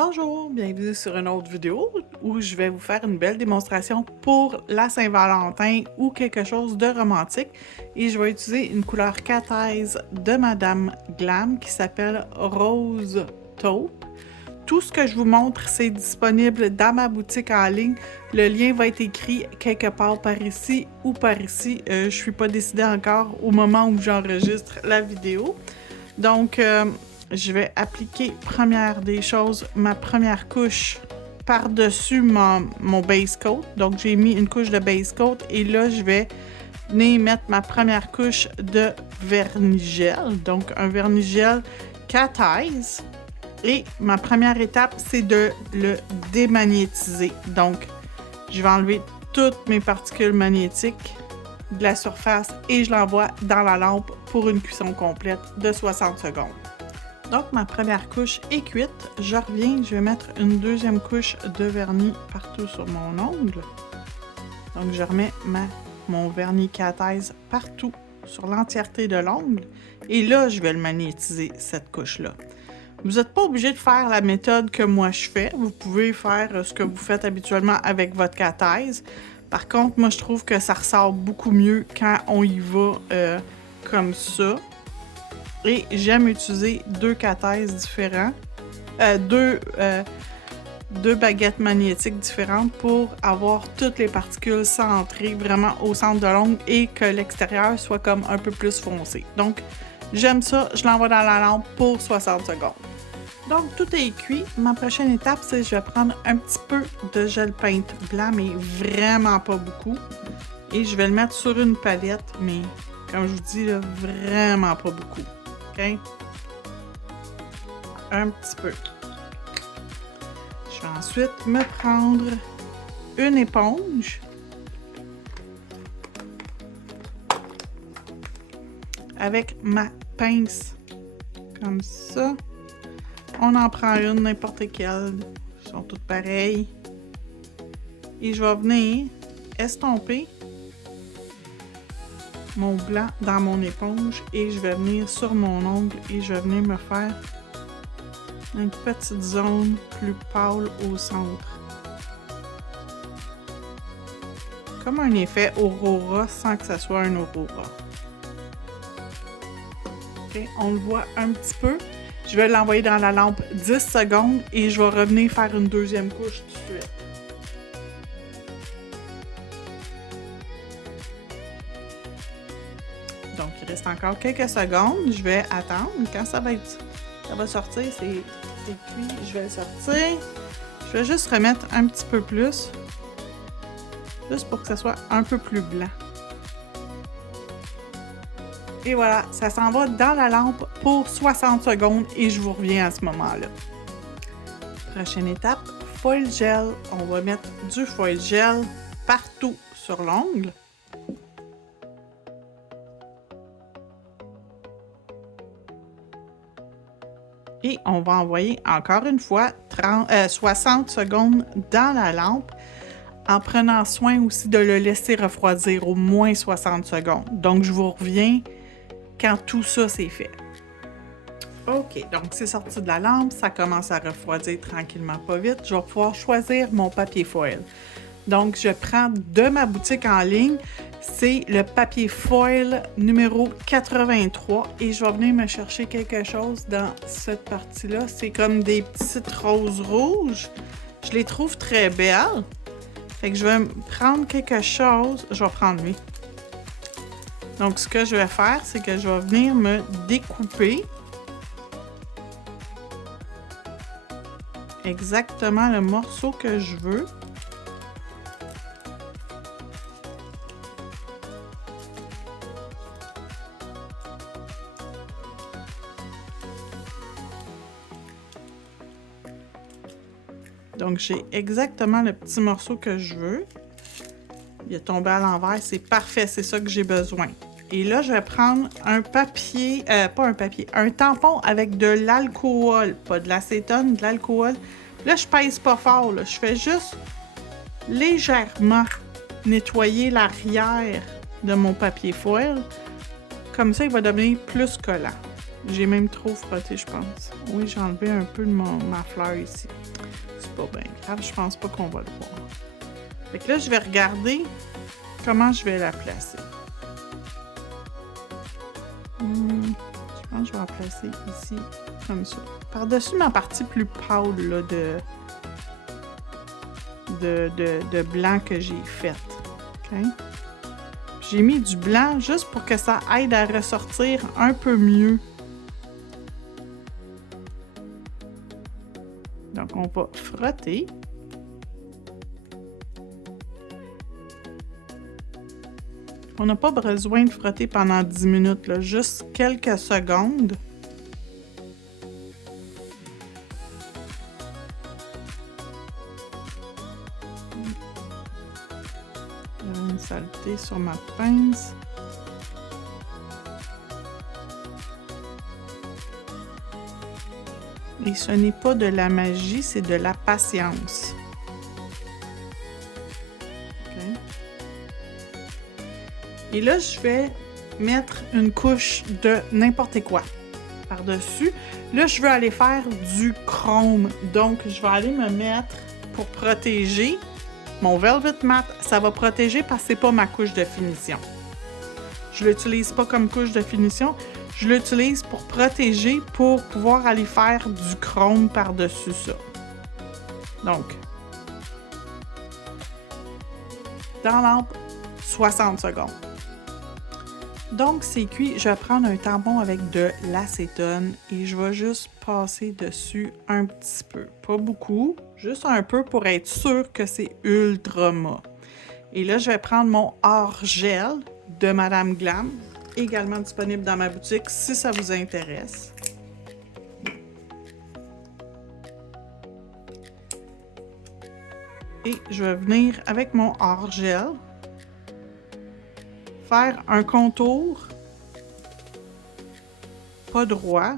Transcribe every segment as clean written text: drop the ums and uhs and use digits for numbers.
Bonjour, bienvenue sur une autre vidéo où je vais vous faire une belle démonstration pour la Saint-Valentin ou quelque chose de romantique. Et je vais utiliser une couleur Cathèse de Madame Glam qui s'appelle Rose Taupe. Tout ce que je vous montre, c'est disponible dans ma boutique en ligne. Le lien va être écrit quelque part par ici ou par ici. Je ne suis pas décidée encore au moment où j'enregistre la vidéo. Donc, je vais appliquer, première des choses, ma première couche par-dessus mon base coat. Donc, j'ai mis une couche de base coat et là, je vais venir mettre ma première couche de vernis gel. Donc, un vernis gel Cathèse. Et ma première étape, c'est de le démagnétiser. Donc, je vais enlever toutes mes particules magnétiques de la surface et je l'envoie dans la lampe pour une cuisson complète de 60 secondes. Donc, ma première couche est cuite. Je reviens, je vais mettre une deuxième couche de vernis partout sur mon ongle. Donc, je remets mon vernis Cathèse partout sur l'entièreté de l'ongle. Et là, je vais le magnétiser, cette couche-là. Vous n'êtes pas obligé de faire la méthode que moi je fais. Vous pouvez faire ce que vous faites habituellement avec votre Cathèse. Par contre, moi, je trouve que ça ressort beaucoup mieux quand on y va comme ça. Et j'aime utiliser deux cathèses différents, deux baguettes magnétiques différentes pour avoir toutes les particules centrées vraiment au centre de l'ongle et que l'extérieur soit comme un peu plus foncé. Donc, j'aime ça, je l'envoie dans la lampe pour 60 secondes. Donc, tout est cuit. Ma prochaine étape, c'est que je vais prendre un petit peu de gel paint blanc, mais vraiment pas beaucoup. Et je vais le mettre sur une palette, mais comme je vous dis, là, vraiment pas beaucoup. OK? Un petit peu. Je vais ensuite me prendre une éponge avec ma pince comme ça. On en prend une, n'importe quelle. Elles sont toutes pareilles. Et je vais venir estomper mon blanc dans mon éponge et je vais venir sur mon ongle et je vais venir me faire une petite zone plus pâle au centre. Comme un effet aurora sans que ça soit un aurora. OK, on le voit un petit peu. Je vais l'envoyer dans la lampe 10 secondes et je vais revenir faire une deuxième couche tout de suite. Donc, il reste encore quelques secondes. Je vais attendre. Quand ça va sortir, c'est cuit. Je vais le sortir. Je vais juste remettre un petit peu plus. Juste pour que ça soit un peu plus blanc. Et voilà, ça s'en va dans la lampe pour 60 secondes et je vous reviens à ce moment-là. Prochaine étape, foil gel. On va mettre du foil gel partout sur l'ongle. Et on va envoyer encore une fois 60 secondes dans la lampe en prenant soin aussi de le laisser refroidir au moins 60 secondes. Donc, je vous reviens quand tout ça c'est fait. OK, donc c'est sorti de la lampe, ça commence à refroidir tranquillement pas vite. Je vais pouvoir choisir mon papier foil. Donc, je prends de ma boutique en ligne, c'est le papier foil numéro 83 et je vais venir me chercher quelque chose dans cette partie-là. C'est comme des petites roses rouges. Je les trouve très belles. Fait que je vais prendre quelque chose. Je vais prendre lui. Donc, ce que je vais faire, c'est que je vais venir me découper exactement le morceau que je veux. Donc, j'ai exactement le petit morceau que je veux. Il est tombé à l'envers, c'est parfait, c'est ça que j'ai besoin. Et là, je vais prendre un papier, un tampon avec de l'alcool, pas de l'acétone, de l'alcool. Là, je pèse pas fort, là. Je fais juste légèrement nettoyer l'arrière de mon papier foil. Comme ça, il va devenir plus collant. J'ai même trop frotté, je pense. Oui, j'ai enlevé un peu de ma fleur ici. C'est pas bien grave, je pense pas qu'on va le voir. Fait que là, je vais regarder comment je vais la placer. Je pense que je vais la placer ici, comme ça. Par-dessus ma partie plus pâle là, de blanc que j'ai faite. OK? J'ai mis du blanc juste pour que ça aide à ressortir un peu mieux. Donc, on va frotter. On n'a pas besoin de frotter pendant 10 minutes, là, juste quelques secondes. J'ai une saleté sur ma pince. Et ce n'est pas de la magie, c'est de la patience. Okay. Et là, je vais mettre une couche de n'importe quoi par-dessus. Là, je veux aller faire du chrome. Donc, je vais aller me mettre pour protéger. Mon Velvet Matte, ça va protéger parce que c'est pas ma couche de finition. Je l'utilise pas comme couche de finition. Je l'utilise pour protéger, pour pouvoir aller faire du chrome par-dessus ça. Donc, dans l'ample, 60 secondes. Donc, c'est cuit. Je vais prendre un tampon avec de l'acétone et je vais juste passer dessus un petit peu. Pas beaucoup, juste un peu pour être sûr que c'est ultra mat. Et là, je vais prendre mon hors-gel de Madame Glam, également disponible dans ma boutique si ça vous intéresse. Et je vais venir avec mon hors-gel faire un contour pas droit,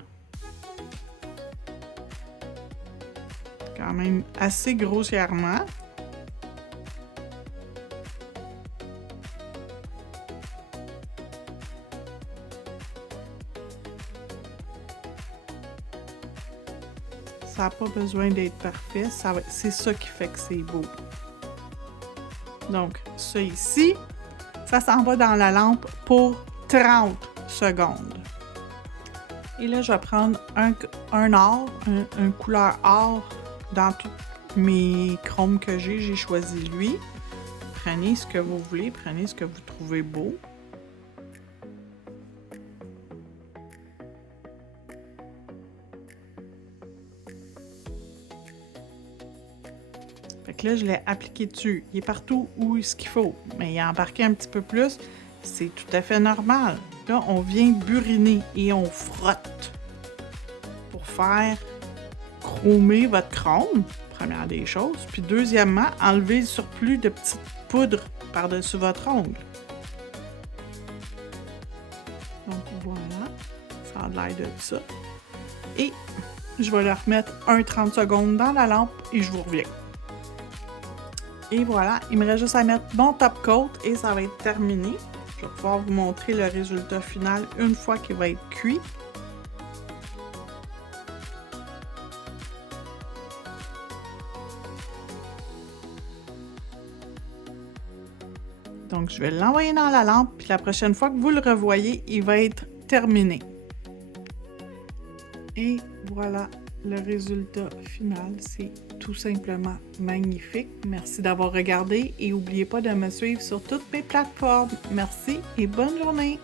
quand même assez grossièrement. Ça n'a pas besoin d'être parfait, c'est ça qui fait que c'est beau. Donc, ça ici, ça s'en va dans la lampe pour 30 secondes. Et là, je vais prendre un or, un couleur or dans tous mes chromes que j'ai. J'ai choisi lui. Prenez ce que vous voulez, prenez ce que vous trouvez beau. Fait que là, je l'ai appliqué dessus. Il est partout où ce qu'il faut, mais il a embarqué un petit peu plus. C'est tout à fait normal. Là, on vient buriner et on frotte pour faire chromer votre chrome, première des choses. Puis deuxièmement, enlever le surplus de petites poudres par-dessus votre ongle. Donc voilà, ça a l'air de ça. Et je vais le remettre 30 secondes dans la lampe et je vous reviens. Et voilà, il me reste juste à mettre mon top coat et ça va être terminé. Je vais pouvoir vous montrer le résultat final une fois qu'il va être cuit. Donc, je vais l'envoyer dans la lampe, puis la prochaine fois que vous le revoyez, il va être terminé. Et voilà le résultat final. C'est tout simplement magnifique. Merci d'avoir regardé et n'oubliez pas de me suivre sur toutes mes plateformes. Merci et bonne journée!